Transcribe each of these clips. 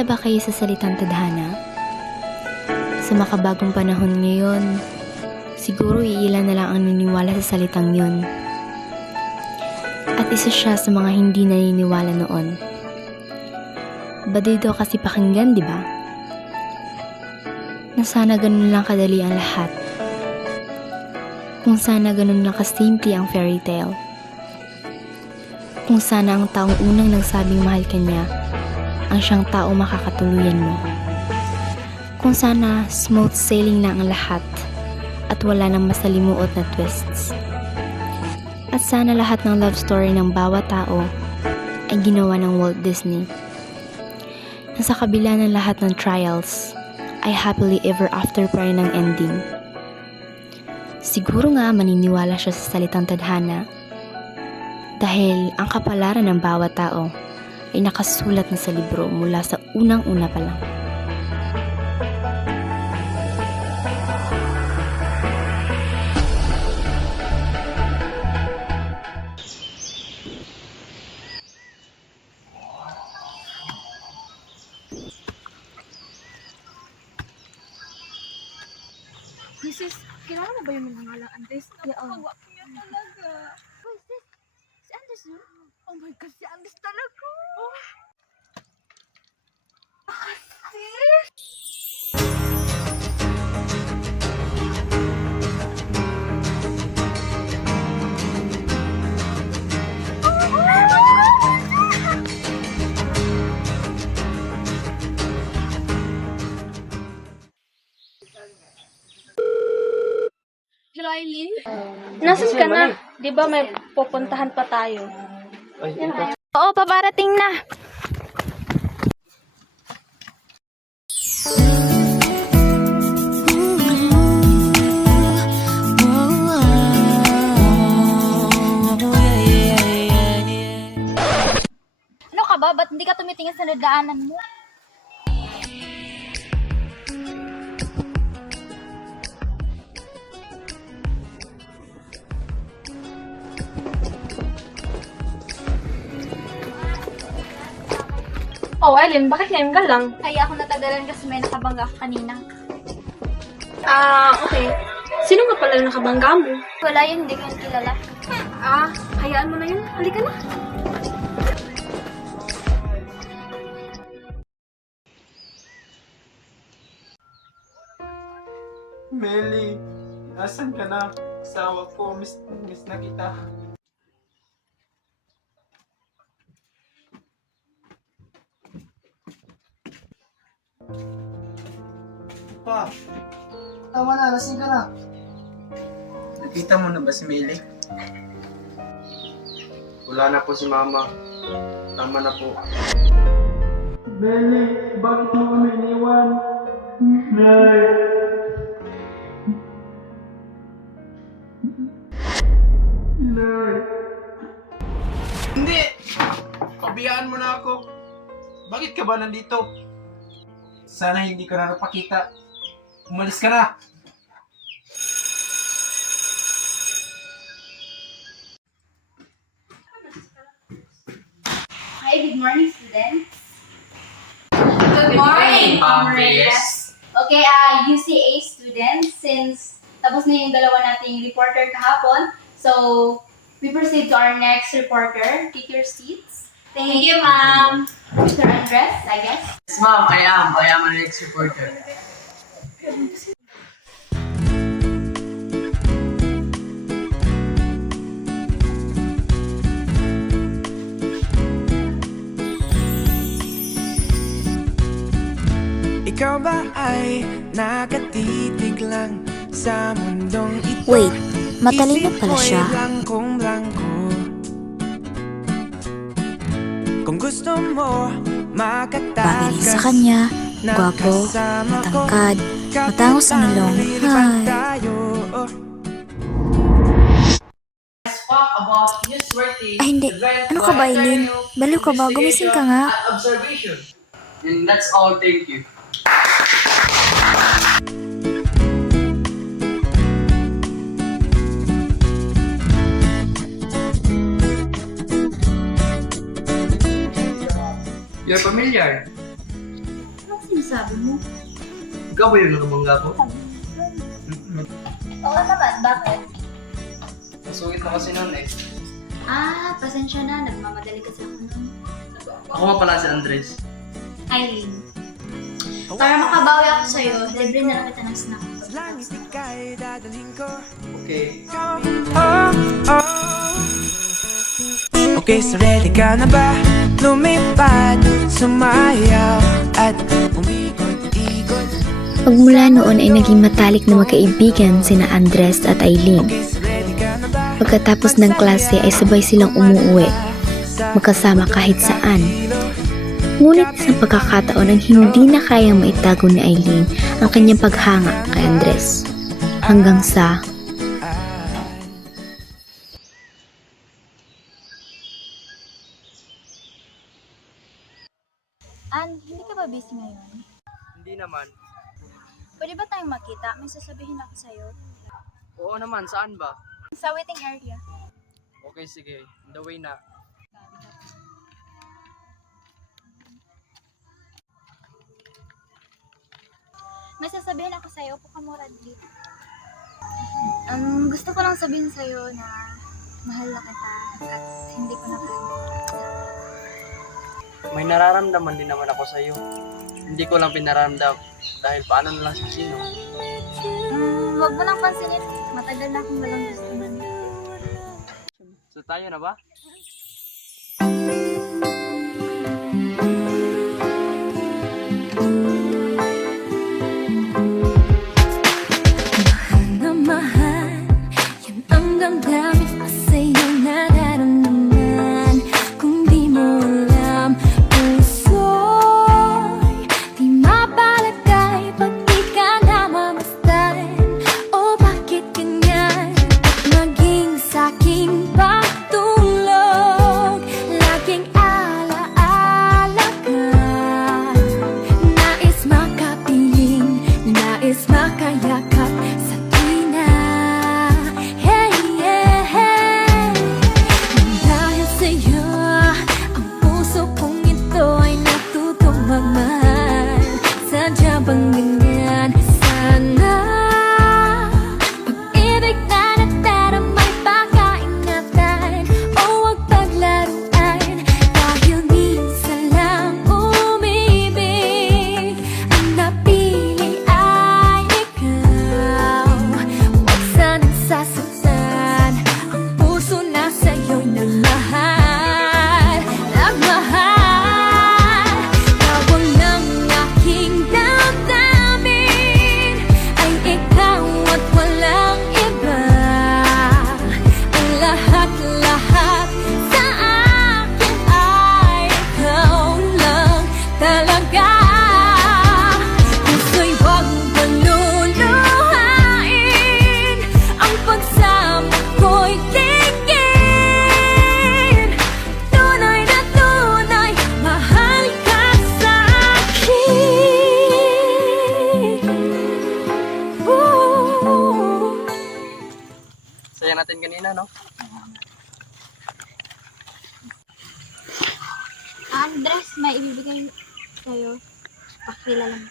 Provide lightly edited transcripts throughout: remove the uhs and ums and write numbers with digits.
Naniniwala ba kayo sa salitang tadhana? Sa makabagong panahon ngayon, siguro iilan na lang ang naniniwala sa salitang yun. At isa siya sa mga hindi naniniwala noon. Baduy daw kasi pakinggan, di ba? Na sana ganun lang kadali ang lahat. Kung sana ganun lang kasimple ang fairy tale. Kung sana ang taong unang nagsabing mahal ka niya ang siyang tao makakatuluyan mo. Kung sana smooth sailing lang ang lahat at wala nang masalimuot na twists. At sana lahat ng love story ng bawat tao ay ginawa ng Walt Disney. Na sa kabila ng lahat ng trials ay happily ever after pa rin ang ending. Siguro nga maniniwala siya sa salitang tadhana dahil ang kapalaran ng bawat tao ay nakasulat na sa libro mula sa unang-una pa lang. Mrs., kilala mo ba yung nangangalang Andres? Napakagwapo niya talaga. Who is this? Si Andres yun? Oh my God, si Andres talaga! Oh. Hello, Eileen? Nasaan ka na? Di ba may pupuntahan pa tayo? Oo, paparating na. Ano ka ba? Ba't hindi ka tumitingin sa nadaanan mo? Oh, Eileen, bakit ngayon ka lang? Kaya ako natagalan kasi may nakabangga ako kanina. Okay. Sino nga pala nakabangga mo? Wala yun, hindi ko yun kilala. Hayaan mo na yun. Halika na. Meli, nasan ka na? Asawa ko, miss na kita. Pa, tama na, lasing ka na. Nakita mo na ba si Meli? Wala na po si Mama. Tama na po. Meli, bakit mo kami iniwan? Meli. Hindi! Pabiyaan mo na ako. Bakit ka ba nandito? Sana hindi ka na napakita. Umalis ka na! Hi, good morning, students. Good morning, yes. Okay, UCA students, since tapos na yung dalawa nating reporter kahapon, so we proceed to our next reporter. Take your seats. Thank you, ma'am. Mr. Andres, I guess. Yes, ma'am, I am an ex-reporter. Ikaw ba ay nakatitig lang sa mundong ito? Wait, matalino pala siya. Isip ko'y blankong-blanko. Kung gusto mo makatakas Bagay sa kanya, na gwapo, kasama ko, matangkad, matangos ang ilong. lilipad Hi. tayo. Let's talk about newsworthy Ay, hindi. events Ano ka ba, like Eileen? interview, Baliw ka ba? Gumising ka nga. investigation, at observation. And that's all, thank you. You're familiar? sabi mo? Ikaw ba yung nakabangga ko? Oo naman, bakit? Masungit na kasi nun eh. Pasensya na, nagmamadali kasi ako nun. Ako nga pala si Andres. Eileen, para makabawi ako sa'yo, libre na lang kita ng snack. Langit ika'y dadalhin ko. Okay. Okay, so ready ka na ba? Lumipad, sumayaw at umikot-ikot. Pagmula noon ay naging matalik na magkaibigan sina Andres at Eileen. Okay, so ready ka na ba? Pagkatapos ng klase ay sabay silang umuwi, magkasama kahit saan. Ngunit isang pagkakataon ang hindi na kayang maitago ni Eileen ang kanyang paghanga kay Andres. Hanggang sa Hindi ka ba busy ngayon? Hindi naman. Pwede ba tayong makita? May sasabihin ako sa'yo. Oo naman, saan ba? Sa waiting area. Okay, sige. On the way na. May sasabihin ako sa'yo, upo ka muna dito. Gusto ko lang sabihin sa'yo na mahal na kita at hindi ko na kalimutan. May nararamdaman din naman ako sa'yo. Hindi ko lang pinaramdam dahil paano na lang sa sino. Huwag mo lang pansinin. Matagal na akong walang gusto man. So tayo na ba? na mahal, yan ang damdamin ko sa'yo nararamdaman. Kung di mo alam, puso'y di mapalagay pag di ka namamastan. O bakit ganyan? At maging sa'king pagtulog, laging alaala ka. Nais makapiling, nais makayakap sa tuwina. Hey, yeah, hey. Dahil sa'yo, ang puso kong ito ay natutong magmahal. Sadya bang ganyan? Sana pag-ibig na nagtaramay pagkaingatan o huwag paglaruan. Dahil minsan lang umibig, ang napili ay ikaw. Huwag sanang sasaktan ang puso na sa'yo'y nagmahal. Nagmahal, tawag ng aking damdamin ay ikaw at walang iba. Ang lahat-lahat sa akin ay ikaw lang talaga. Puso'y huwag paluluhain, ang pagsama ko'y tingin. Tunay na tunay, mahal ka sa'kin. Ooh. Saya natin kanina, no? Andres, may ibibigay sa'yo. Pakilala mo.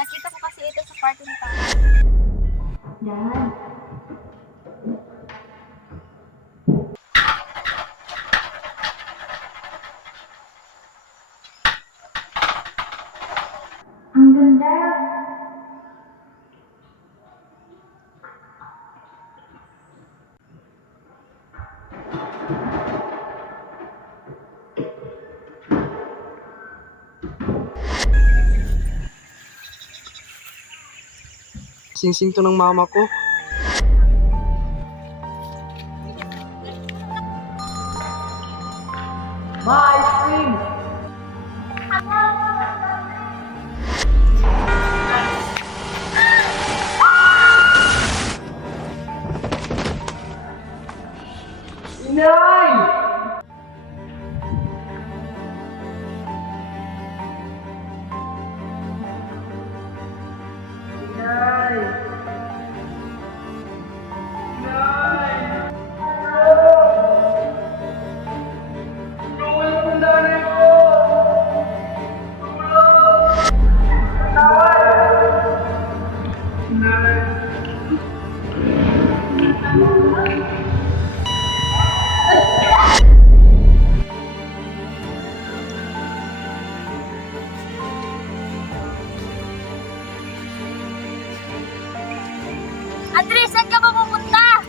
Nakita ko kasi ito sa party ni Papa. Sing-sing to ng mama ko. Andres, saan ka ba pupunta?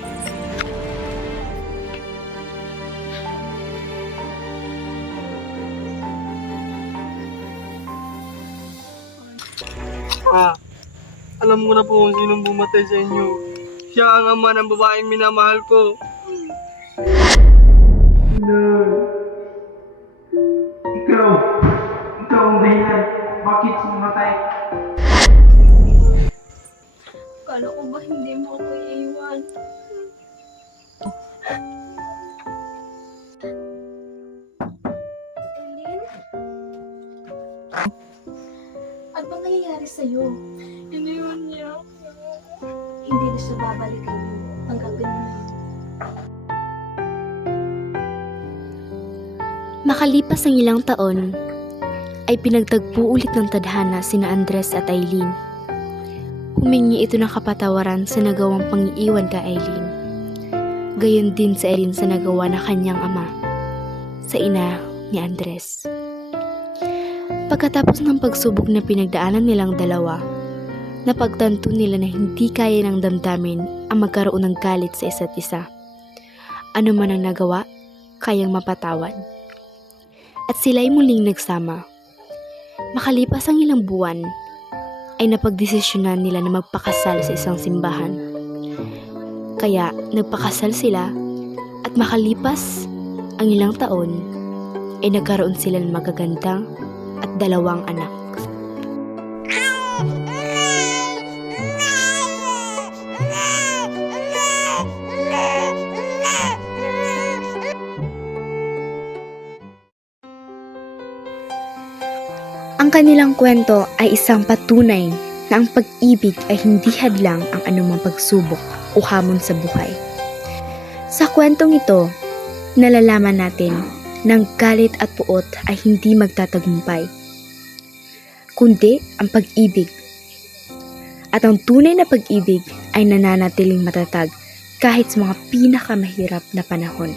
Alam ko na po kung sinong bumatay sa inyo. Siya ang ama ng babaeng minamahal ko. Ikaw ang dahilan. Bakit sumatay? Kala ko ba hindi mo ako iiwan? Eileen? Ano bang nangyayari sa'yo? Iniwan niya ako. Hindi na siya babalik kayo. Tanggapin mo yun. Makalipas ang ilang taon, ay pinagtagpo ulit ng tadhana sina Andres at Eileen. Humingi ito ng kapatawaran sa nagawang pangiiwan kay Eileen. Gayon din sa Eileen sa nagawa na kanyang ama, sa ina ni Andres. Pagkatapos ng pagsubok na pinagdaanan nilang dalawa, napagtanto nila na hindi kaya ng damdamin ang magkaroon ng galit sa isa't isa. Ano man ang nagawa, kayang mapatawad. At sila'y muling nagsama. Makalipas ang ilang buwan, ay napagdesisyonan nila na magpakasal sa isang simbahan. Kaya nagpakasal sila at makalipas ang ilang taon, ay nagkaroon sila ng magagandang at 2 anak. Ang kanilang kwento ay isang patunay na ang pag-ibig ay hindi hadlang ang anumang pagsubok o hamon sa buhay. Sa kwentong ito, nalalaman natin na ang galit at puot ay hindi magtatagumpay, kundi ang pag-ibig. At ang tunay na pag-ibig ay nananatiling matatag kahit sa mga pinakamahirap na panahon.